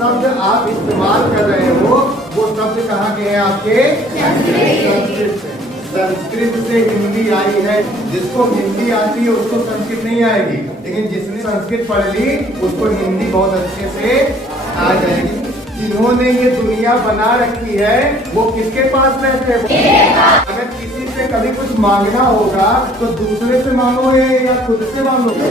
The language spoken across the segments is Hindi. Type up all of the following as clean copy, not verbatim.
शब्द आप इस्तेमाल कर रहे हो वो शब्द कहाँ के हैं आपके? संस्कृत से। संस्कृत से हिंदी आई है। जिसको हिंदी आती है उसको संस्कृत नहीं आएगी, लेकिन जिसने संस्कृत पढ़ ली उसको हिंदी बहुत अच्छे से आ जाएगी। जिन्होंने ये दुनिया बना रखी है वो किसके पास रहते हैं? अगर किसी से कभी कुछ मांगना होगा तो दूसरे से मांगोगे या खुद से मांगोगे?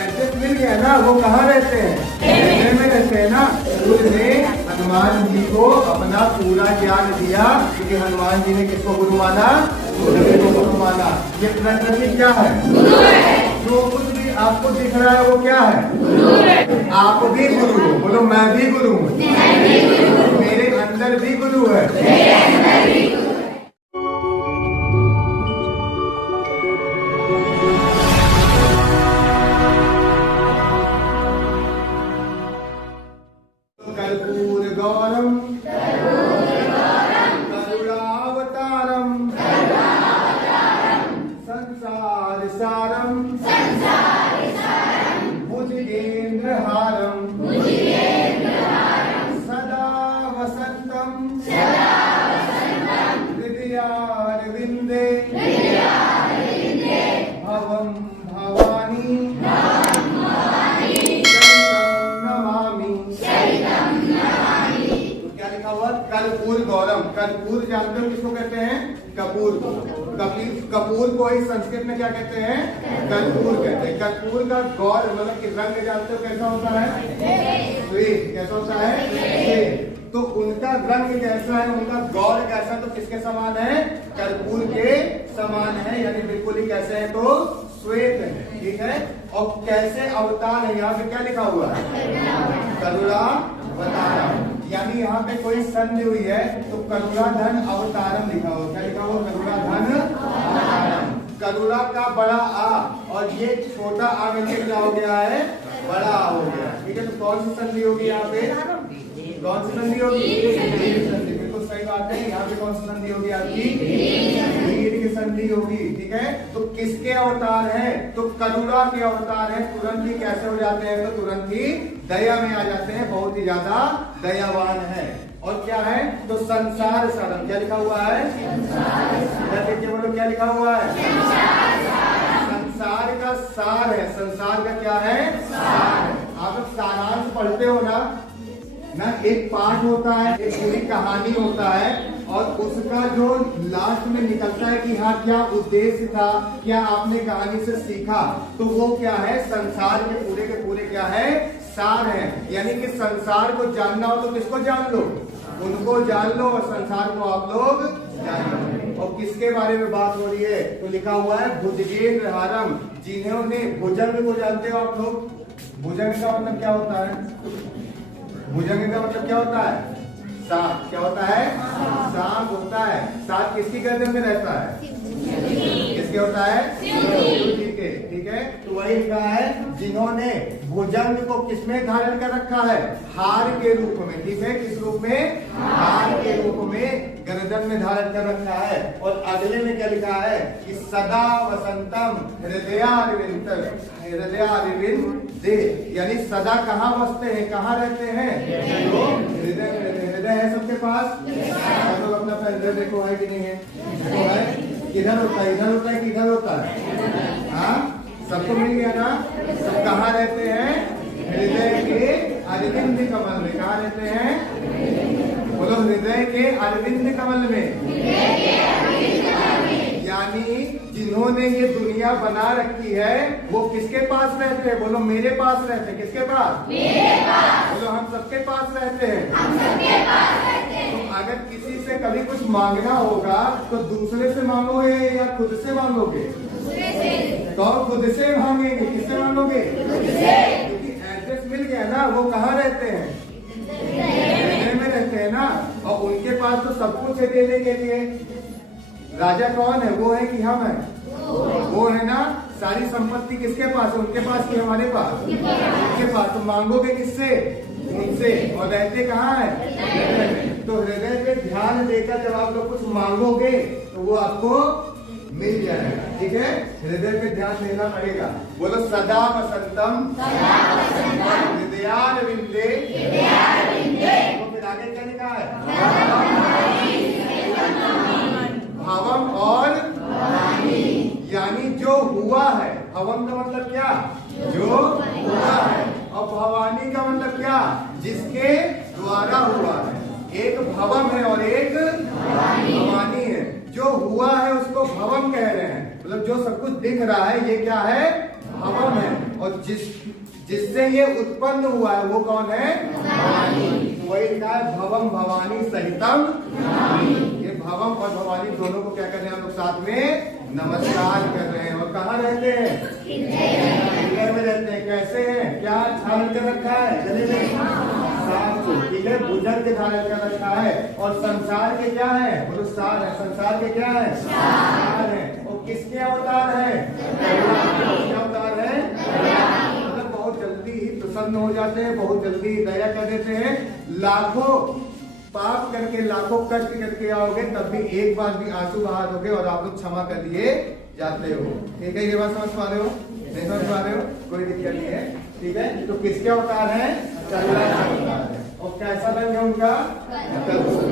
एड्रेस मिल गया ना, वो कहाँ रहते हैं? हृदय में रहते हैं ना। उसने हनुमान जी को अपना पूरा ज्ञान दिया, क्योंकि हनुमान जी ने किसको गुरु माना? गुरु माना। ये प्रकृति क्या है? जो कुछ भी आपको दिख रहा है वो क्या है? आप भी गुरु हो। बोलो मैं भी गुरु हूँ। मेरे अंदर भी गुरु है। कर्पूर गौरम करुणावतारम संसार सारम भुजगेन्द्रहारम सदा वसंतम हृदयारविंदे भवम भवानी कर्पूर गौरम। कर्पूर जानते हो किसको कहते हैं? कपूर को। कपूर को ही संस्कृत में क्या कहते हैं? कर्पूर कहते हैं। कर्पूर का गौर मतलब कि रंग जानते हो कैसा होता है? श्वेत। कैसा होता है? श्वेत। तो उनका रंग कैसा है, उनका गौर कैसा, तो किसके समान है? कर्पूर के समान है, यानी बिल्कुल ही कैसे है? तो श्वेत है। ठीक है। और कैसे अवतार है, यहाँ पे क्या लिखा हुआ है? करुणावतारम। यानी यहाँ पे कोई संधि हुई है तो करुणाधन अवतारम लिखा हुआ। क्या लिखा हुआ? करुणाधन अवतारम। करुणा का बड़ा आ और ये छोटा आ मिलकर क्या हो गया है? बड़ा आ हो गया। ठीक है। तो कौन सी संधि होगी यहाँ पे? कौन सी संधि होगी? बिल्कुल सही बात है। यहाँ पे कौन सी संधि होगी आपकी? वीर की संधि होगी। ठीक है। तो किसके अवतार है? तो करुणा के अवतार है। तुरंत ही कैसे हो जाते हैं? तो तुरंत ही दया में आ जाते हैं। बहुत ही ज्यादा दयावान है। और क्या है? तो संसार सारम। क्या लिखा हुआ है? देखिए बोलो क्या लिखा हुआ है? संसार का सार है। संसार का क्या है? सार। आप सारांश पढ़ते हो ना, एक पाठ होता है, एक पूरी कहानी होता है, और उसका जो लास्ट में निकलता है कि हाँ क्या उद्देश्य था, क्या आपने कहानी से सीखा, तो वो क्या है? संसार के पूरे क्या है? सार है। यानी कि संसार को जानना हो तो किसको जान लो? उनको जान लो, और संसार को आप लोग जान लो। और किसके बारे में बात हो रही है? तो लिखा हुआ है भुजगेन्द्रहारम। जिन्होंने भुजंग को जानते हो आप लोग? भुजंग का मतलब क्या होता है? भुजंग का मतलब क्या होता है? सांप। क्या होता है? सांप होता है। सांप किसकी गर्दन में रहता है? किसके होता है? शिव जी के। ठीक है। तो वही लिखा है जिन्होंने भुजंग को किसमें धारण कर रखा है? हार के रूप में। ठीक है। किस रूप में? हार के रूप में गर्दन में धारण कर रखा है। और अगले में क्या लिखा है? कि सदा वसंतम हृदयारविंद दे। यानी सदा कहाँ बसते हैं, कहाँ रहते हैं? तो हृदय में। हृदय है सबके पास? तो अपना हृदय देखो है कि नहीं है? तो है। किधर होता है? इधर होता है कि इधर होता है? हाँ, सबको मिल गया ना। सब कहाँ रहते हैं? हृदय के अरविंद कमल में। कहाँ रहते हैं? बोलो हृदय के अरविंद कमल में। यानी जिन्होंने ये दुनिया बना रखी है वो किसके पास रहते हैं? बोलो मेरे पास रहते हैं। किसके पास? मेरे पास। बोलो हम सबके पास रहते हैं। हम सबके पास रहते हैं। तो अगर किसी से कभी कुछ मांगना होगा तो दूसरे से मांगोगे या खुद से मांगोगे? दूसरे से। तो खुद से मांगेंगे। किससे मांगोगे? खुद से। क्योंकि एड्रेस मिल गया ना, वो कहाँ रहते हैं? हृदय में रहते हैं ना। और उनके पास तो सब कुछ है देने के लिए। राजा कौन है? वो है कि हम है? वो है ना। सारी संपत्ति किसके पास है? उनके पास कि हमारे पास? उनके पास। तो मांगोगे किससे? उनसे। और रहते कहाँ है? तो हृदय पे ध्यान देकर जब आप लोग कुछ मांगोगे तो वो आपको मिल जाएगा। ठीक है, हृदय पे ध्यान देना पड़ेगा। बोलो सदा वसंतम हृदयार विंदे। तो फिर आगे क्या लिखा है? भवम और यानी जो हुआ है। भवम का मतलब क्या? जो हुआ है। और भवानी का मतलब क्या? जिसके द्वारा हुआ है। एक भवम है और एक भवानी है। जो हुआ है उसको भवम कह रहे हैं, मतलब जो सब कुछ दिख रहा है ये क्या है? भवम है। और जिससे ये उत्पन्न हुआ है वो कौन है? भवानी। वही लिखा है भवम भवानी सहितम। ये भवम और भवानी दोनों को क्या कर रहे हैं हम लोग साथ में नमस्कार कर रहे हैं। और कहाँ रहते हैं? हृदय में रहते हैं। कैसे हैं? क्या धारण कर रखा है? चलिए ठीक है, बुझल के धारण कर रखा है। और संसार के क्या है? बोलो सार है। संसार के क्या है? सार है। और किसके अवतार है? क्या अवतार है? मतलब बहुत जल्दी ही प्रसन्न हो जाते हैं, बहुत जल्दी ही दया कर देते हैं। लाखों पाप करके, लाखों कष्ट करके आओगे तब भी एक बार भी आंसू बहा दोगे और आप लोग क्षमा कर दिए जाते हो। ठीक है, ये बात समझ पा रहे हो? नहीं समझ पा रहे हो? कोई दिक्कत नहीं है। ठीक है, तो किसके अवतार है? चंद्रमा का अवतार है। और कैसा रंग है उनका? कर्पूर।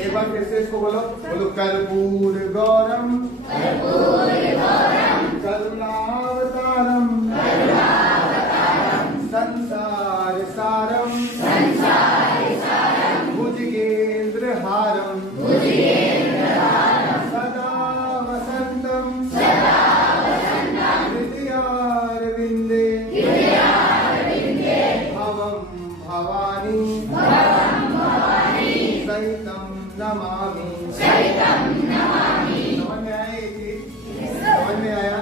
एक बार फिर से इसको बोलो, बोलो कर्पूर गौरम करुणावतारम संसार सारम भुजगेंद्र हारम सदा वसंतम हृदयार विंदे भवम भवानी सहितम नमामि। समझ में आया ये चीज? समझ में आया?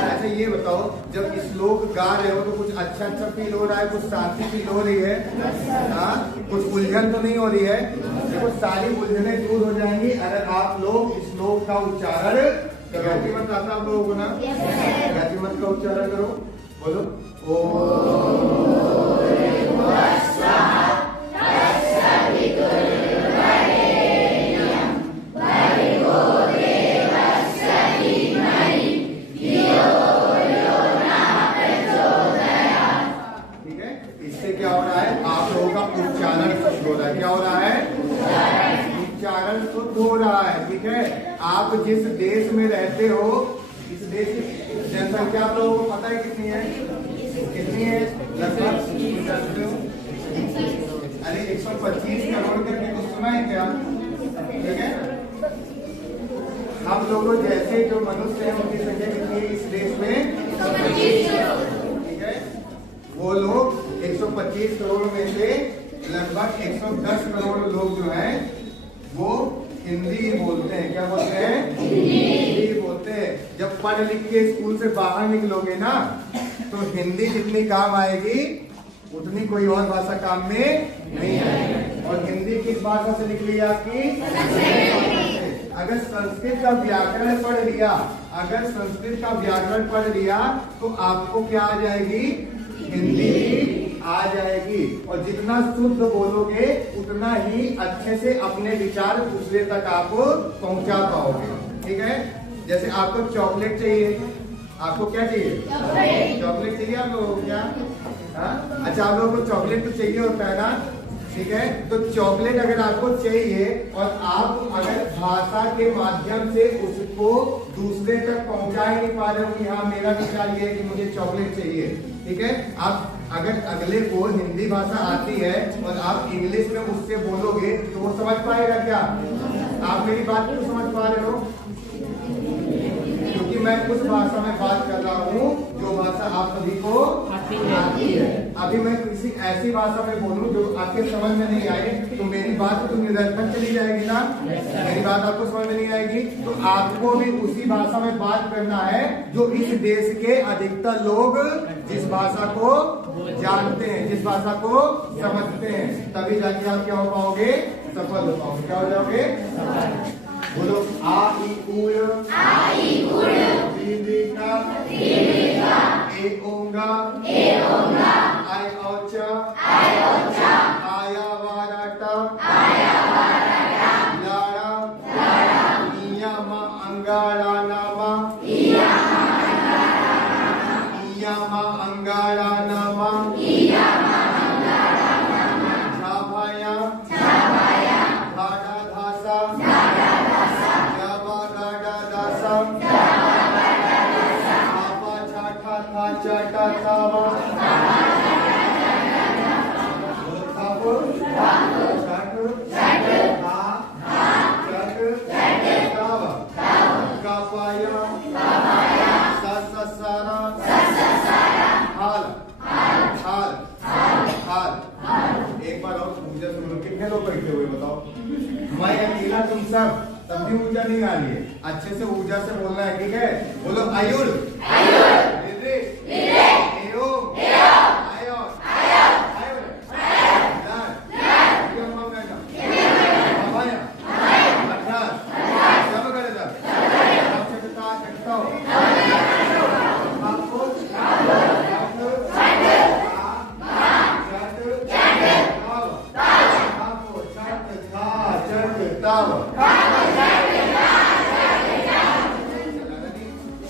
अच्छा ये बताओ, जब श्लोक गा रहे हो तो कुछ अच्छा फील हो रहा है? कुछ शांति फील हो रही है? हाँ, कुछ उलझन तो नहीं हो रही है? देखो सारी उलझने दूर हो जाएंगी अगर आप लोग श्लोक का उच्चारण करो। गायत्री मंत्र आता आप लोगों को ना? गायत्री मंत्र का उच्चारण करो। बोलो शुद्ध हो रहा है। ठीक है, आप जिस देश में रहते हो, इस देश की जनसंख्या आप लोगों को पता है कितनी है? कितनी है? लगभग अरे 125 करोड़ करके कुछ सुना है क्या? ठीक है, हम लोगों जैसे जो मनुष्य है उनकी संख्या कितनी है इस देश में? 125। ठीक है, वो लोग 125 करोड़ में से लगभग 110 करोड़ लोग जो हैं वो हिंदी बोलते हैं। क्या बोलते हैं? हिंदी बोलते हैं। जब पढ़ लिख के स्कूल से बाहर निकलोगे ना तो हिंदी जितनी काम आएगी उतनी कोई और भाषा काम में नहीं आएगी। और हिंदी किस भाषा से निकली है आपकी? अगर संस्कृत का व्याकरण पढ़ लिया, अगर संस्कृत का व्याकरण पढ़ लिया तो आपको क्या आ जाएगी? हिंदी आ जाएगी। और जितना शुद्ध बोलोगे उतना ही अच्छे से अपने विचार दूसरे तक आप पहुंचा पाओगे। ठीक है, जैसे आपको चॉकलेट चाहिए, आपको क्या चाहिए? चॉकलेट चाहिए आप लोगों को? क्या? हाँ, अच्छा आप लोगों को चॉकलेट तो चाहिए होता है ना? ठीक है, तो चॉकलेट अगर आपको चाहिए और आप अगर भाषा के माध्यम से उसको दूसरे तक पहुंचा ही नहीं पा रहे हो कि हाँ मेरा विचार ये है कि मुझे चॉकलेट चाहिए। ठीक है, आप अगर अगले को हिंदी भाषा आती है और आप इंग्लिश में उससे बोलोगे तो वो समझ पाएगा क्या? आप मेरी बात क्यों समझ पा रहे हो? क्योंकि मैं उस भाषा में बात कर रहा हूँ जो भाषा आप सभी को आती है। अभी मैं किसी ऐसी भाषा में बोलूं जो आपके समझ में नहीं आए तो मेरी बात तो निरर्थक चली जाएगी ना? मेरी बात आपको समझ में नहीं आएगी तो आपको भी उसी भाषा में बात करना है जो इस देश के अधिकतर लोग जिस भाषा को जानते हैं, जिस भाषा को समझते हैं, तभी जाके आप क्या हो पाओगे? सफल हो पाओगे। क्या हो जाओगे? बोलो आ ई उ ए ओंगा आई औचा आया वाराटा लाड़ा निया मा अंगाड़ा नामा इयामा अंगारा नामा झाभाया धाडा धासा जाबा गाडा दासा आपा छाठा था चाटा थावा एक बार और पूजा सुन लो, कितने लोग बैठे हुए बताओ? मैं अकेला, तुम सब, तब भी ऊर्जा नहीं आ रही है। अच्छे से ऊर्जा से बोलना है, ठीक है? बोलो आयुर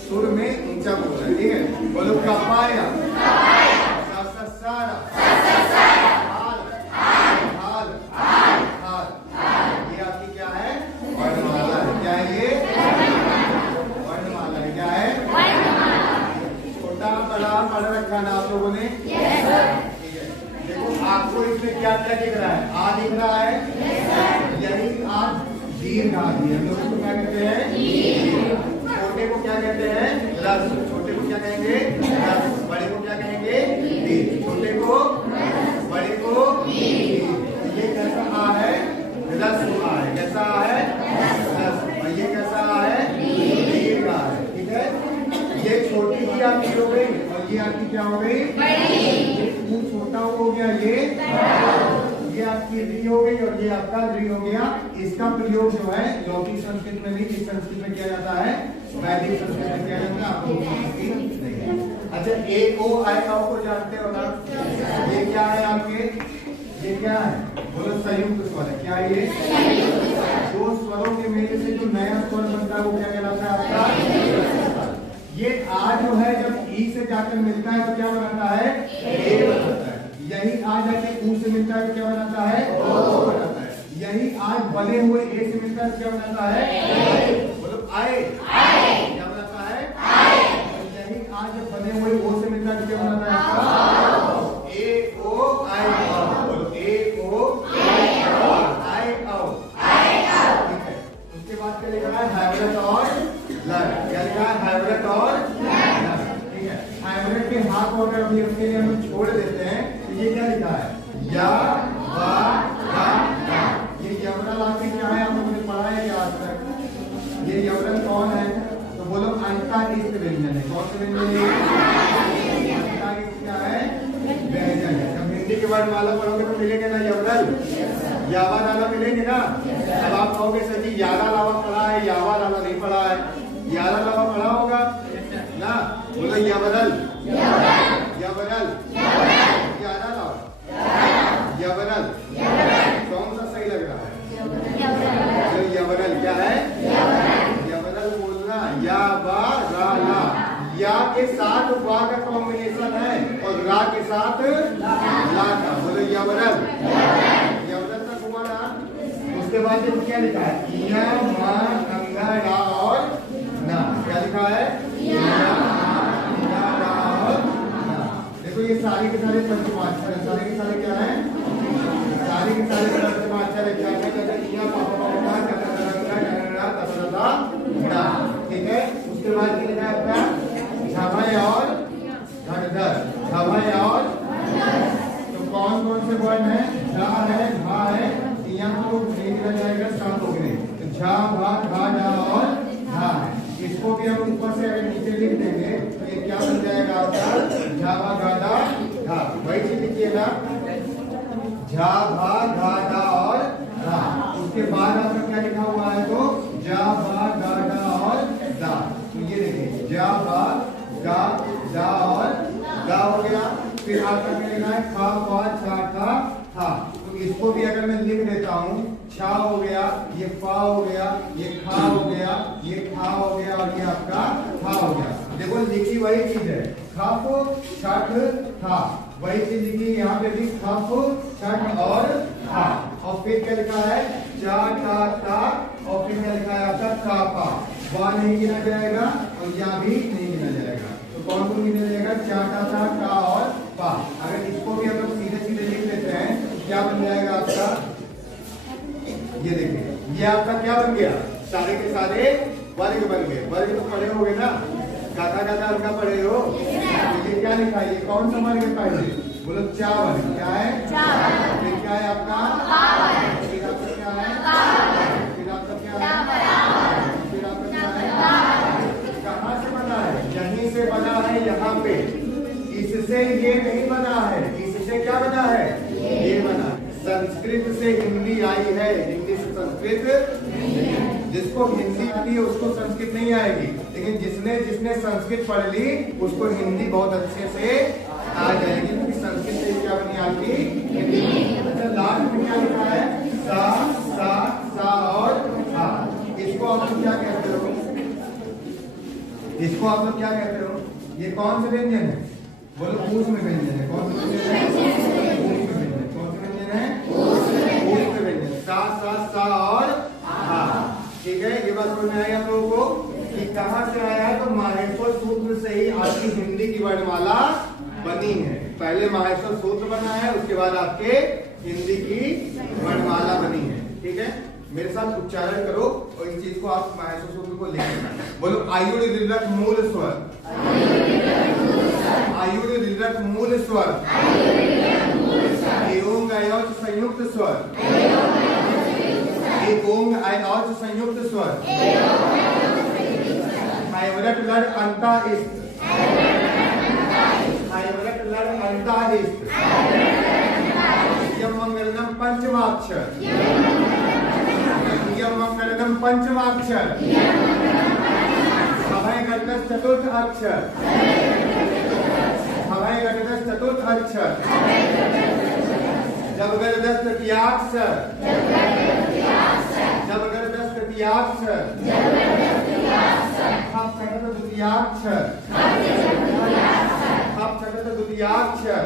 सुर में ऊंचा बोलना है, ठीक है? बोलो कपाया सारा हाल ये आपकी क्या है? वर्णमाला है। क्या है ये? वर्णमाला है। क्या है? छोटा बड़ा पढ़ रखा ना आप लोगों ने? ठीक है। देखो आपको इसमें क्या क्या दिख रहा है? आ दिख रहा है, यही आज दीर्घ आदि हम लोग इसको क्या कहते हैं? छोटे को क्या कहते हैं? रस। छोटे को क्या कहेंगे? रस। बड़े को क्या कहेंगे? दीर्घ। छोटे को, बड़े को दीर्घ। ये कैसा आ है? रस आ है। कैसा आ है? रस। और ये कैसा आ है? दीर्घ आ है। ठीक है? ये छोटी भी आपकी हो गई और ये आपकी क्या हो गई? छोटा हो गया, ये आपकी री हो गई और ये आपका री हो गया। इसका प्रयोग जो है लौकिक संस्कृत में भी, इस संस्कृत में किया जाता है, वैदिक संस्कृत में किया जाता है। आपको अच्छा, ए ओ आई आओ को जानते हो ना? ये क्या है आपके? ये क्या है? बोलो संयुक्त स्वर है। क्या ये? दो स्वरों के मेल से जो नया स्वर बनता है वो क्या कहलाता है आपका? ये आ जो है जब ई से जाकर मिलता है तो क्या बनाता है? ए बनाता है। यही आज आके ऊ से मिलता है तो क्या बनाता है? ओ बनाता है। यही आज बने हुए ए से मिलता है तो क्या बनाता है? बोलो आए। क्या बनाता है? यही आज जब बने हुए ओ से मिलता है तो क्या बनाता है? ए ओ आई आओ। बोलो ए ओ आई आओ। ठीक है। उसके बाद क्या लिखा है? हैवरेट और लर। क्या लिखा है? हैवरेट और लर। ठीक है। हैवरेट के हाथ और अभी उसके लिए हम छोड़ देते हैं। ये क्या लिखा है? या वा गा गा। ये यवरल आखिर क्या है? आप लोगों ने पढ़ा है क्या आज तक? ये यवरल कौन है? तो बोलो अंताइष्ट व्यंजन है। कौन से व्यंजन है? अंताइष्ट क्या है? व्यंजन है। जब हिंदी के वर्णमाला पढ़ोगे तो मिलेंगे ना यवरल? यावा लाला मिलेंगे ना? अब आप कहोगे सर जी यारा लावा पढ़ा है, यावा लाला नहीं पढ़ा है। यारा लावा पढ़ा होगा ना? बोलो यवरल यवरल यवरल। कौन सा सही लग रहा है? यवरल। क्या है? यवरल बोलना। या बा रा ला। या के साथ वा का कॉम्बिनेशन है और रा के साथ ला का। बोलो यवरल। यवरल तक हुआ ना? उसके बाद देखो क्या लिखा है? या मा अंगा रा और ना। क्या लिखा है? देखो ये सारे के सारे पंचमाक्षर है। सारे के सारे क्या है? सारे के सारे पंचमाक्षर है। क्या है? ठीक है। उसके बाद क्या लिखा है आपका? झभय और घटधर। झभय और तो कौन कौन से वर्ण है? झा है, भा है, यहाँ को लिखा जाएगा सात हो गए। तो झा भा घा झा और झा है। इसको भी हम ऊपर से अगर नीचे लिख देंगे तो ये क्या बन जाएगा आपका? झा भा घा झा घा। वही चीज लिखिएगा, झा भा घा झा और झा। उसके बाद आपका क्या लिखा हुआ है? तो जा भा गा डा और दा। तो ये देखिए जा भा गा डा और दा हो गया। फिर आपका क्या लिखा है? खा पा छा ठा था। तो इसको भी अगर मैं लिख देता हूँ, छा हो गया, ये पा हो गया, ये खा हो गया, ये खा हो गया और ये आपका था हो गया। देखो लिखी वही चीज है, खप छठ था, वही चीज लिखी यहाँ पे भी, खप छठ और था। और फिर क्या लिखा है, चा टा ता, और फिर क्या लिखा है आपका का पा। वह नहीं गिना जाएगा और यहाँ भी नहीं गिना जाएगा। तो कौन कौन गिना जाएगा, चा टा ता का और पा। अगर इसको भी हम लोग सीधे सीधे लिख लेते हैं तो क्या बन जाएगा आपका, ये देखिए, ये आपका क्या बन गया, सारे के सारे वर्ग बन गए। वर्ग तो पढ़े होगे ना, गाथा गाथा हल्का पढ़े हो। ये क्या लिखा है, ये कौन सा वर्ग है, पहले बोलो चावल, क्या है चावल, फिर क्या है आपका पावल, फिर आपका क्या है पावल, फिर आपका क्या है, फिर आपका क्या है, कहाँ से बना है, यहीं से बना है, यहाँ पे, इससे ये नहीं बना है, इससे क्या बना है, ये बना। संस्कृत से हिंदी आई है, हिंदी से संस्कृत, जिसको हिंदी आती है उसको संस्कृत नहीं आएगी, लेकिन जिसने जिसने संस्कृत पढ़ ली उसको हिंदी बहुत अच्छे से आ जाएगी, क्योंकि संस्कृत से क्या बनी आपकी हिंदी। अच्छा, लास्ट में क्या लिखा है, सा सा सा और हा। इसको आप लोग क्या कहते हो, इसको आप लोग क्या कहते हो, ये कौन से व्यंजन है, बोलो पूछ में व्यंजन है, कौन से व्यंजन है, कौन से व्यंजन है, पूछ में व्यंजन, सा सा सा और हा। ठीक है, ये बात समझ में आई आप लोगों को कि कहाँ से आया है, तो माहेश्वर सूत्र से ही आपकी हिंदी की वर्णमाला बनी है। पहले माहेश्वर सूत्र बना है, उसके बाद आपके हिंदी की वर्णमाला बनी है। ठीक है, मेरे साथ उच्चारण करो और इस चीज को आप माहेश्वर सूत्र को लिखना। बोलो आयुर दीर्घ मूल स्वर, आयुर दीर्घ मूल स्वर, एवं अयोच संयुक्त स्वर, ओंग औच संयुक्त स्वर, हाइवरट लड़ अंता इस्त, हाइवरट लड़ अंता इस्त, यम मंगलम पंचमाक्षर, यम मंगलम पंचमाक्षर, अभय गणेश चतुर्थ अक्षर, अभय गणेश चतुर्थ अक्षर, जब गणेश तृतीयाक्षर, जब गणेश तृतीयाक्षर, खप छठत द्वितीयाक्षर, खप छठत द्वितीयाक्षर,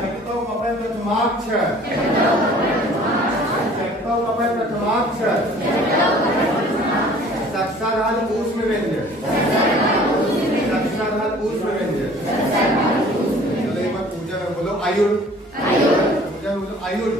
चटतो कपय प्रथमाक्षर, चटतो कपय प्रथमाक्षर, सक्षाधाल ऊष्म व्यंजन, सक्षाधाल ऊष्म व्यंजन। चलो एक बार पूजा में बोलो आयुर, पूजा में बोलो आयुर,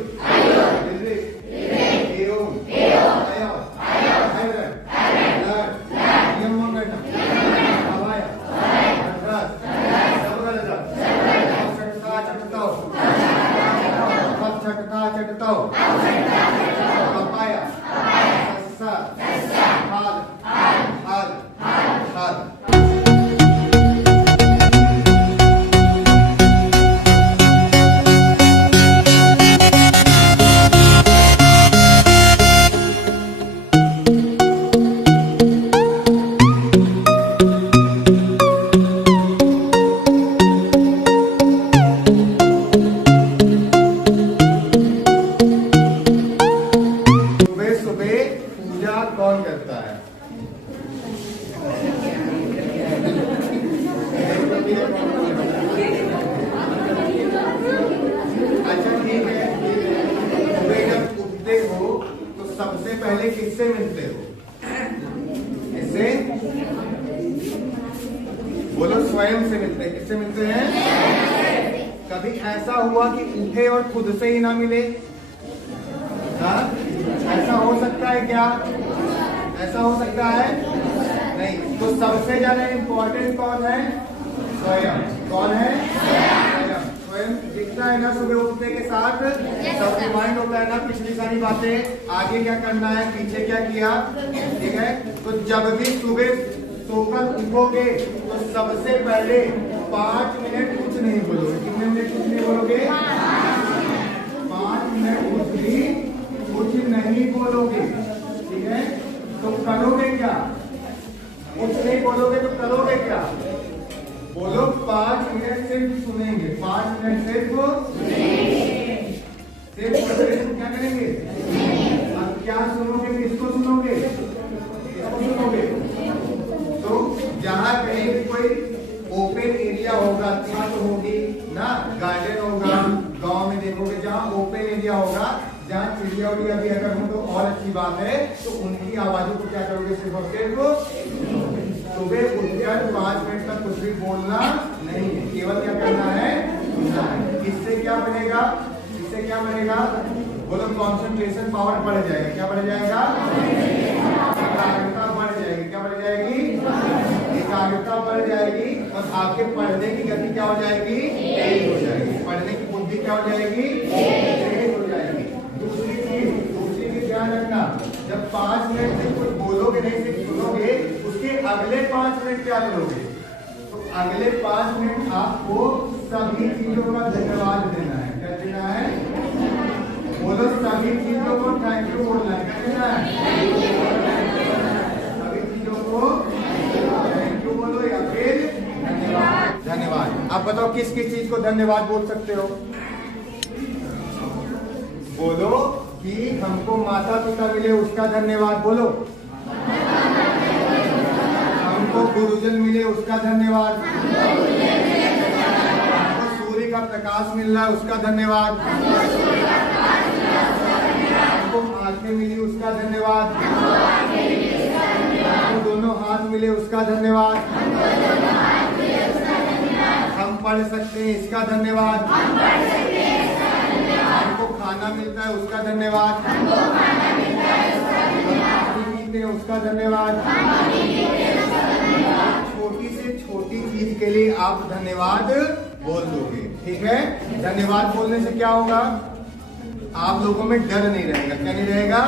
कौन करता है, अच्छा ठीक है, जब उठते हो तो सबसे पहले किससे मिलते हो, किससे, बोलो स्वयं से मिलते हैं। किससे मिलते हैं, कभी ऐसा हुआ कि उठे और खुद से ही ना मिले, हाँ ऐसा हो सकता है क्या, ऐसा हो सकता है नहीं। तो सबसे ज्यादा इंपॉर्टेंट कौन है, स्वयं। कौन है, स्वयं। स्वयं दिखता है ना सुबह उठने के साथ, सब रिमाइंड होता है ना पिछली सारी बातें, आगे क्या करना है, पीछे क्या किया। ठीक है, तो जब भी सुबह सोकर उठोगे तो सबसे पहले 5 मिनट कुछ नहीं बोलोगे। कितने मिनट कुछ नहीं बोलोगे, 5 मिनट कुछ नहीं बोलोगे। ठीक है, तो करोगे क्या, कुछ नहीं बोलोगे तो करोगे क्या, बोलो 5 मिनट सिर्फ सुनेंगे, 5 मिनट सिर्फ क्या करेंगे, अब क्या सुनोगे, किसको सुनोगे, किसको सुनोगे, तो गार्डन होगा, गांव में देखोगे जहाँ ओपन एरिया होगा, जहाँ चिड़िया उड़िया भी अगर हो तो और अच्छी बात है, तो उनकी आवाजों को क्या करोगे, सिर्फ और सिर्फ सुबह उठकर 5 मिनट तक कुछ भी बोलना नहीं है, केवल क्या करना है, सुनना है। इससे क्या बनेगा, इससे क्या बनेगा, बोलो कॉन्सेंट्रेशन पावर बढ़ जाएगा। क्या बढ़ जाएगा, एकाग्रता बढ़ जाएगी। क्या बढ़ जाएगी, एकाग्रता बढ़ जाएगी और आपके पढ़ने की गति क्या हो जाएगी, तेज हो जाएगी। पढ़ने की बुद्धि क्या हो जाएगी, तेज हो जाएगी। दूसरी चीज ध्यान रखना, जब 5 मिनट से कुछ बोलोगे नहीं, सिर्फ सुनोगे, उसके अगले 5 मिनट क्या करोगे, तो अगले 5 मिनट आपको सभी चीजों का धन्यवाद देना है। क्या देना है, बोलो सभी चीजों को थैंक यू बोलना है। क्या देना है, सभी चीजों को थैंक यू बोलो या फिर धन्यवाद। धन्यवाद। आप बताओ किस किस चीज को धन्यवाद बोल सकते हो, बोलो कि हमको माता पिता मिले उसका धन्यवाद बोलो, हमको गुरुजन मिले उसका धन्यवाद, हमको सूर्य का प्रकाश मिल रहा है उसका धन्यवाद, हमको आंखें मिली उसका धन्यवाद, हमको दोनों हाथ मिले उसका धन्यवाद, हम पढ़ सकते हैं इसका धन्यवाद, हमको खाना मिलता है उसका धन्यवाद, पानी पीते हैं उसका धन्यवाद। छोटी से छोटी चीज के लिए आप धन्यवाद बोल दोगे, ठीक है। धन्यवाद बोलने से क्या होगा, आप लोगों में डर नहीं रहेगा। क्या नहीं रहेगा,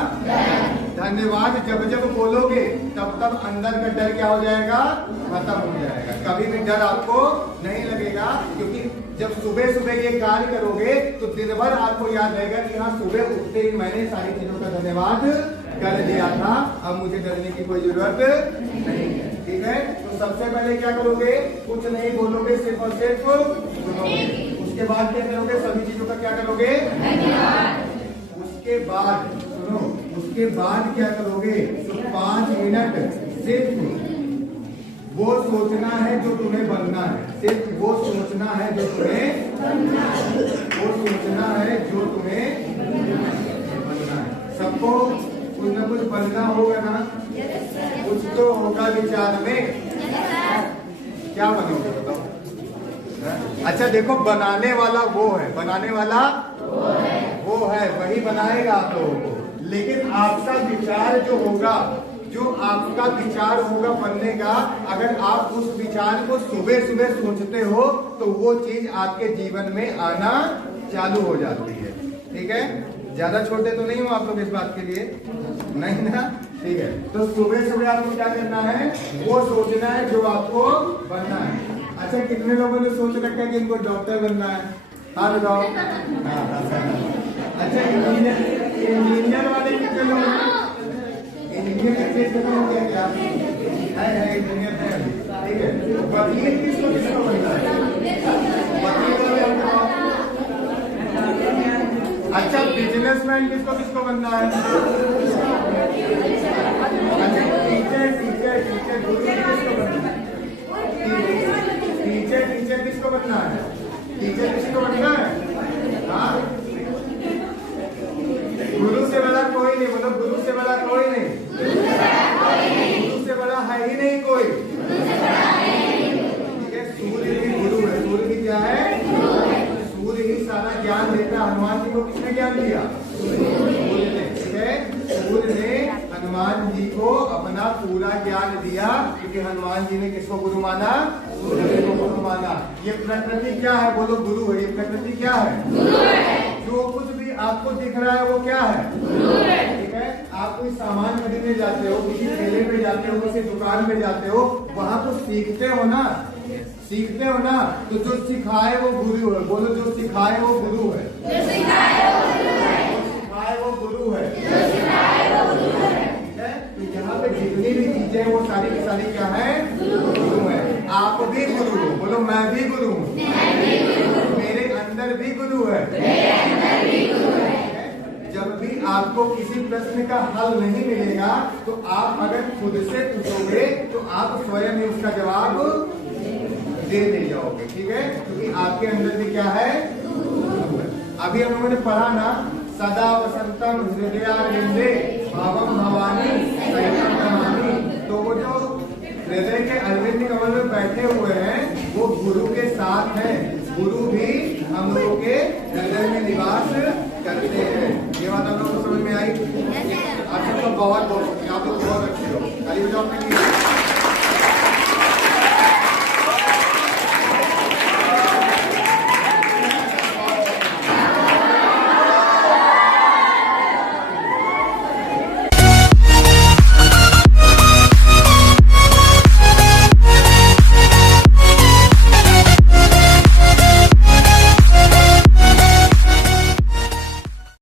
धन्यवाद जब जब बोलोगे तब तब अंदर का डर क्या हो जाएगा, खत्म हो जाएगा। कभी भी डर आपको नहीं लगेगा, क्योंकि जब सुबह सुबह ये कार्य करोगे तो दिन भर आपको याद रहेगा कि हाँ सुबह उठते ही मैंने सारी चीजों का धन्यवाद कर दिया था, अब मुझे डरने की कोई जरूरत नहीं है, ठीक है। तो सबसे पहले क्या करोगे, कुछ नहीं बोलोगे, सिर्फ और सिर्फ सुनोगे। उसके बाद क्या करोगे, सभी चीजों का क्या करोगे, उसके बाद सुनो, उसके बाद क्या करोगे, तो 5 मिनट सिर्फ वो सोचना है जो तुम्हें बनना है, सिर्फ वो सोचना है जो तुम्हें बनना है, वो सोचना है जो तुम्हें बनना है। सबको कुछ न कुछ बनना होगा ना, कुछ तो होगा विचार में, क्या बनोगे बताओ। अच्छा देखो, बनाने वाला वो है, बनाने वाला वो है, वही बनाएगा आप लोगों को, लेकिन आपका विचार जो होगा, जो आपका विचार होगा बनने का, अगर आप उस विचार को सुबह सुबह सोचते हो तो वो चीज आपके जीवन में आना चालू हो जाती है, ठीक है। ज्यादा छोटे तो नहीं हो आप लोग इस बात के लिए, नहीं ना, ठीक है। तो सुबह सुबह आपको क्या करना है, वो सोचना है जो आपको बनना है। अच्छा, कितने लोगों ने सोच रखा है कि इनको डॉक्टर बनना है, हाँ बताओ। अच्छा, इंजीनियर वाले कितने लोग हैं, इंजीनियर होंगे क्या, है इंजीनियर है, ठीक है। वकील किसको किसको बनना है, वकील वाले। अच्छा, बिजनेसमैन किसको किसको बनना है, अच्छा टीचर टीचर टीचर गुरु किसको बनना है, टीचर टीचर किसको बनना है, टीचर किसको बनना है, हाँ। गुरु से बड़ा कोई नहीं, मतलब गुरु से बड़ा कोई नहीं, गुरु से बड़ा है ही नहीं कोई, ठीक है। सूर्य भी गुरु है, सूर्य भी क्या है, सूर्य ही सारा ज्ञान देता है। हनुमान जी को किसने ज्ञान दिया, सूर्य ने, ठीक है। सूर्य ने हनुमान जी को अपना पूरा ज्ञान दिया, क्योंकि हनुमान जी ने किसको गुरु माना, सूर्य को गुरु माना। ये प्रकृति क्या है, बोलो गुरु है, ये प्रकृति क्या है, गुरु है। जो कुछ भी आपको दिख रहा है वो क्या है, गुरु है, ठीक है। आप कोई सामान खरीदने जाते हो, किसी ठेले पे जाते हो, किसी दुकान पे जाते हो, वहाँ तो सीखते हो ना, सीखते हो ना, तो जो सिखाए वो गुरु है, बोलो जो सिखाए वो गुरु है, जो सिखाए वो गुरु है, सिखाए वो गुरु है, जो सिखाए वो गुरु है, ठीक है। तो यहाँ पे जितनी भी चीजें वो सारी की सारी क्या है, गुरु है। आप भी गुरु हो, बोलो मैं भी गुरु हूँ, मेरे अंदर भी गुरु है, जब भी आपको किसी प्रश्न का हल नहीं मिलेगा तो आप अगर खुद से पूछोगे तो आप स्वयं ही उसका जवाब दे जाओगे, ठीक है, क्योंकि आपके अंदर भी क्या है। अभी हम लोगों ने पढ़ा ना, सदा वसंतम हृदयारविंदे भावम भवानी सहितं नमामि। तो वो जो हृदय के अरविंद कमल में बैठे हुए हैं वो गुरु के साथ हैं। गुरु भी हम लोग के हृदय में निवास करते हैं। ये बात आप लोगों को समझ में आई? आप सबका बहुत बहुत आप लोग बहुत अच्छे हो। ताली बजाओ अपने लिए।